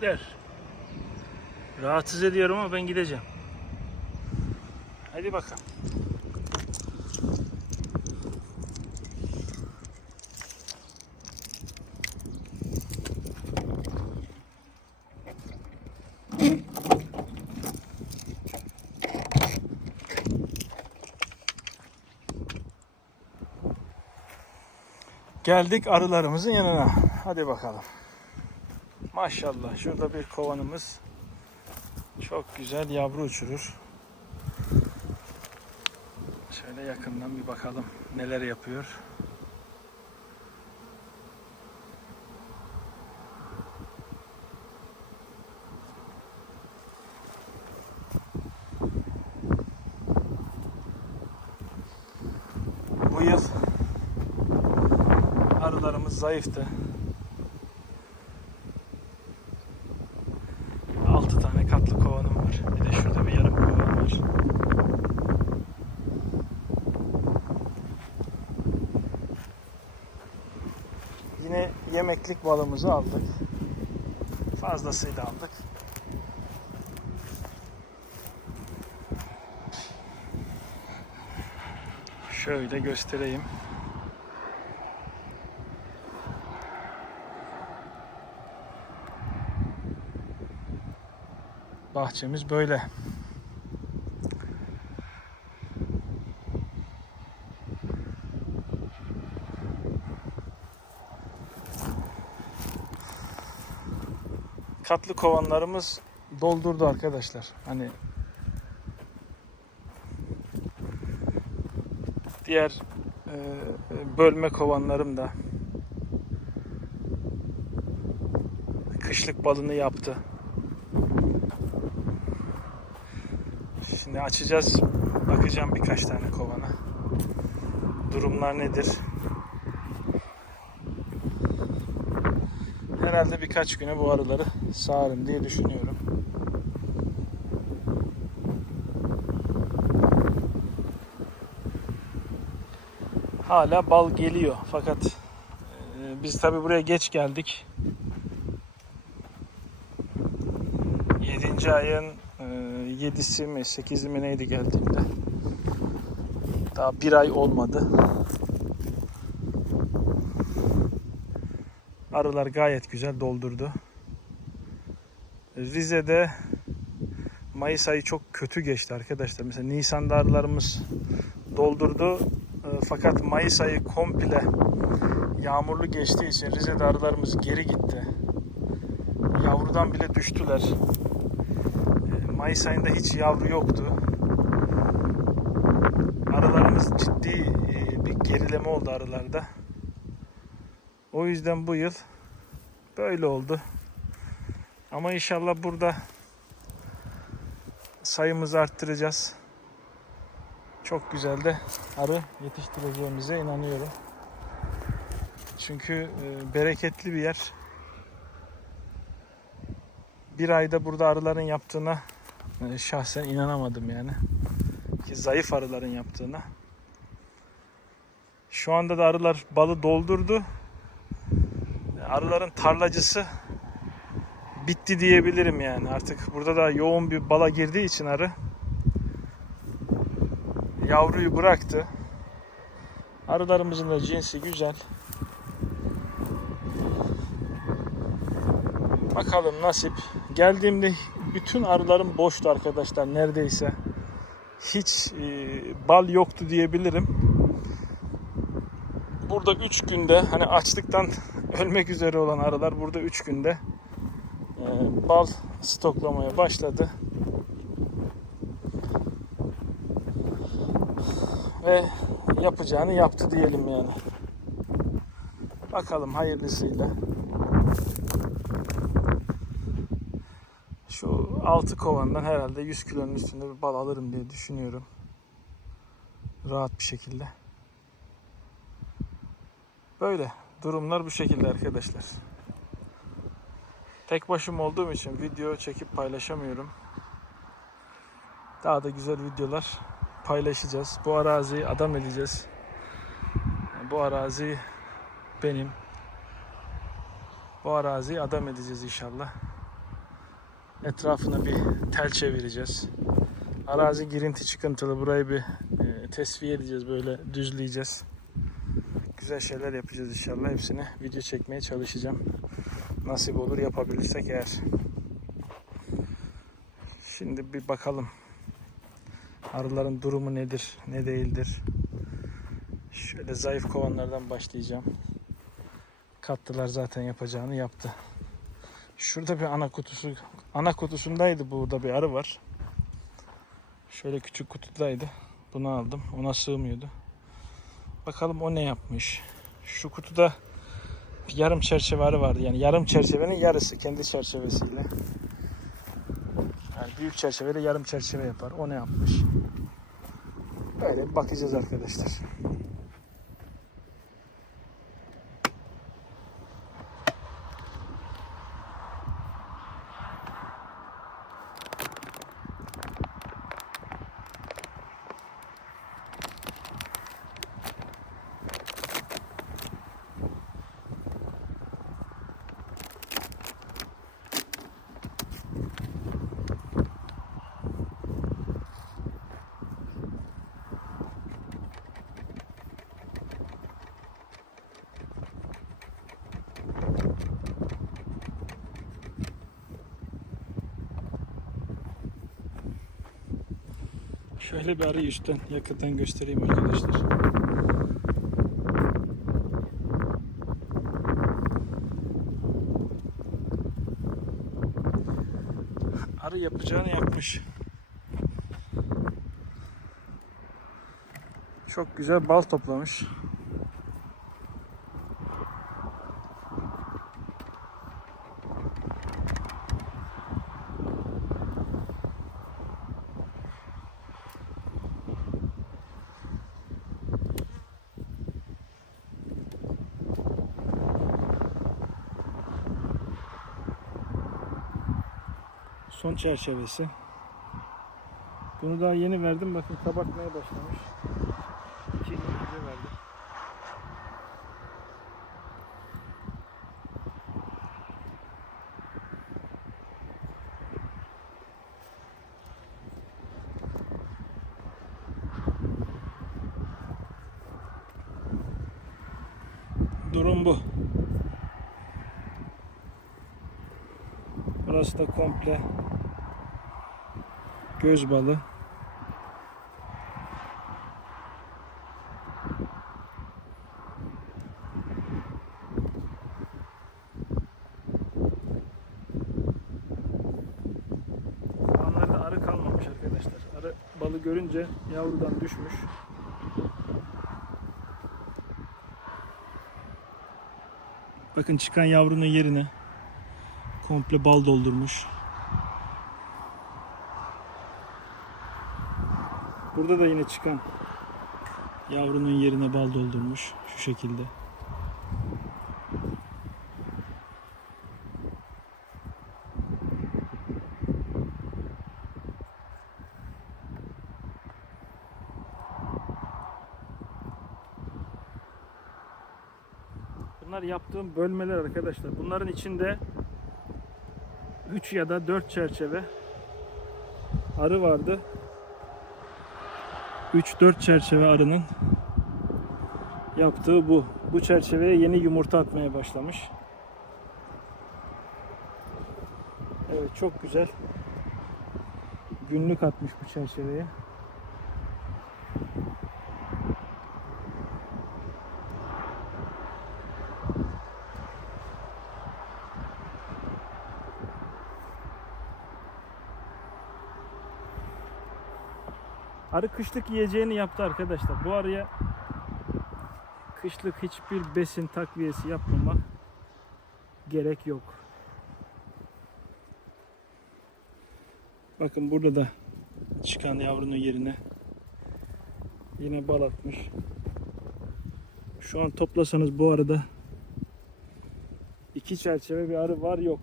köpekler. Rahatsız ediyorum ama ben gideceğim. Hadi bakalım. Geldik arılarımızın yanına. Hadi bakalım. Maşallah şurada bir kovanımız çok güzel yavru uçurur. Şöyle yakından bir bakalım neler yapıyor. Bu yıl arılarımız zayıftı. 6 tane katlı kovanım var. Bir de şurada bir yarım kovan var. Yine yemeklik balımızı aldık. Fazlasıyla aldık. Şöyle göstereyim. Bahçemiz böyle. Katlı kovanlarımız doldurdu arkadaşlar. Hani diğer e, bölme kovanlarım da kışlık balını yaptı. Şimdi açacağız. Bakacağım birkaç tane kovana. Durumlar nedir? Herhalde birkaç güne bu arıları sağarım diye düşünüyorum. Hala bal geliyor fakat e, biz tabi buraya geç geldik. 7. ayın 7'si mi 8'i mi neydi geldiğimde. Daha bir ay olmadı. Arılar gayet güzel doldurdu. Rize'de Mayıs ayı çok kötü geçti arkadaşlar. Mesela Nisan'da arılarımız doldurdu. E, Fakat Mayıs ayı komple yağmurlu geçtiği için Rize'de arılarımız geri gitti. Yavrudan bile düştüler. Mayıs ayında hiç yavru yoktu. Arılarımız ciddi e, bir gerileme oldu arılarda. O yüzden bu yıl böyle oldu. Ama inşallah burada sayımızı arttıracağız. Çok güzel de arı yetiştireceğimize inanıyorum. Çünkü e, bereketli bir yer. Bir ayda burada arıların yaptığına şahsen inanamadım yani. Ki zayıf arıların yaptığına. Şu anda da arılar balı doldurdu. Arıların tarlacısı bitti diyebilirim yani. Artık burada da yoğun bir bala girdiği için arı yavruyu bıraktı. Arılarımızın da cinsi güzel. Bakalım nasip. Geldiğimde bütün arılarım boştu arkadaşlar neredeyse. Hiç e, bal yoktu diyebilirim. Burada 3 günde hani açlıktan ölmek üzere olan arılar burada 3 günde e, bal stoklamaya başladı. Ve yapacağını yaptı diyelim yani. Bakalım hayırlısıyla. 6 kovandan herhalde 100 kilonun üstünde bir bal alırım diye düşünüyorum. Rahat bir şekilde. Böyle. Durumlar bu şekilde arkadaşlar. Tek başım olduğum için video çekip paylaşamıyorum. Daha da güzel videolar paylaşacağız. Bu araziyi adam edeceğiz. Bu arazi benim. Bu araziyi adam edeceğiz inşallah. Etrafına bir tel çevireceğiz. Arazi girinti çıkıntılı. Burayı bir e, tesviye edeceğiz. Böyle düzleyeceğiz. Güzel şeyler yapacağız inşallah. Hepsini video çekmeye çalışacağım. Nasip olur yapabilirsek eğer. Şimdi bir bakalım. Arıların durumu nedir, ne değildir. Şöyle zayıf kovanlardan başlayacağım. Kattılar zaten yapacağını yaptı. Şurada bir ana kutusu, ana kutusundaydı burada bir arı var. Şöyle küçük kutudaydı. Bunu aldım. Ona sığmıyordu. Bakalım o ne yapmış. Şu kutuda bir yarım çerçeve arı vardı. Yani yarım çerçevenin yarısı kendi çerçevesiyle. Yani büyük çerçeveyle yarım çerçeve yapar. O ne yapmış? Böyle bakacağız arkadaşlar. Şöyle bir arayı üstten yakından göstereyim arkadaşlar. Arı yapacağını yapmış. Çok güzel bal toplamış. Son çerçevesi. Bunu daha yeni verdim. Bakın kabartmaya başlamış. İki gün önce verdim. Durum bu. Burası da komple göz balı. Kovanlarda arı kalmamış arkadaşlar. Arı balı görünce yavrudan düşmüş. Bakın çıkan yavrunun yerine komple bal doldurmuş. Burada da yine çıkan yavrunun yerine bal doldurmuş şu şekilde. Bunlar yaptığım bölmeler arkadaşlar. Bunların içinde 3 ya da 4 çerçeve arı vardı. 3-4 çerçeve arının yaptığı bu. Bu çerçeveye yeni yumurta atmaya başlamış. Evet çok güzel. Günlük atmış bu çerçeveye. Arı kışlık yiyeceğini yaptı arkadaşlar. Bu arıya kışlık hiçbir besin takviyesi yapmama gerek yok. Bakın burada da çıkan yavrunun yerine yine bal atmış. Şu an toplasanız bu arada iki çerçeve bir arı var yok.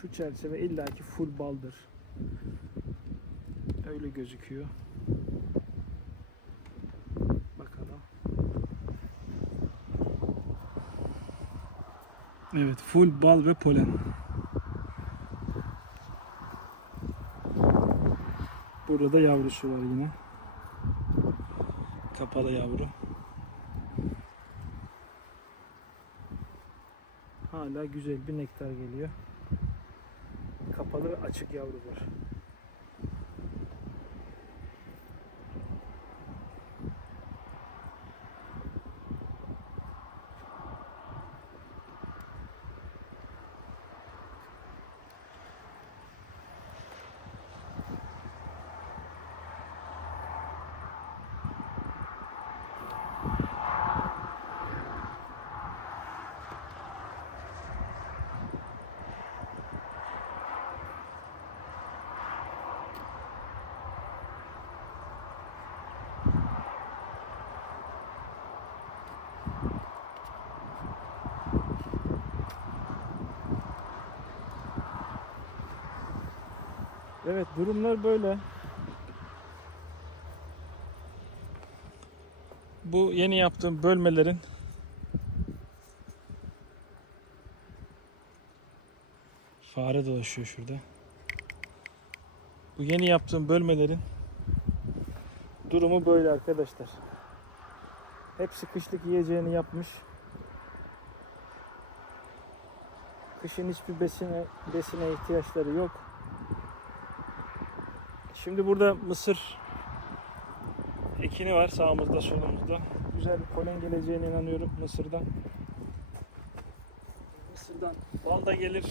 Şu çerçeve illaki full baldır. Öyle gözüküyor. Bakalım. Evet, full bal ve polen. Burada da yavrusu var yine. Kapalı yavru. Hala güzel bir nektar geliyor. Kapalı açık yavru var. Evet durumlar böyle. Bu yeni yaptığım bölmelerin fare dolaşıyor şurada. Bu yeni yaptığım bölmelerin durumu böyle arkadaşlar. Hepsi kışlık yiyeceğini yapmış. Kışın hiçbir besine, besine ihtiyaçları yok. Şimdi burada mısır ekini var sağımızda solumuzda. Güzel bir polen geleceğine inanıyorum mısırdan. Mısırdan bal da gelir.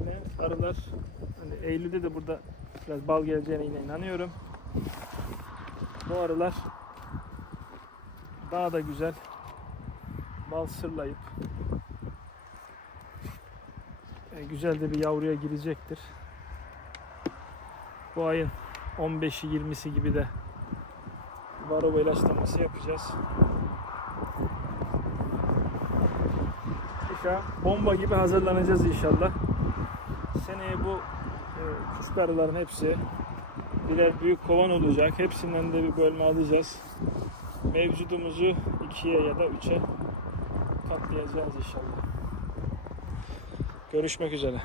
Yine arılar hani Eylül'de de burada biraz bal geleceğine yine inanıyorum. Bu arılar daha da güzel bal sırlayıp e, güzel de bir yavruya girecektir. Bu ayın 15'i 20'si gibi de varroa ilaçlaması yapacağız. İşte bomba gibi hazırlanacağız inşallah. Seneye bu e, küçük arıların hepsi birer büyük kovan olacak. Hepsinden de bir bölme alacağız. Mevcudumuzu ikiye ya da üçe katlayacağız inşallah. Görüşmek üzere.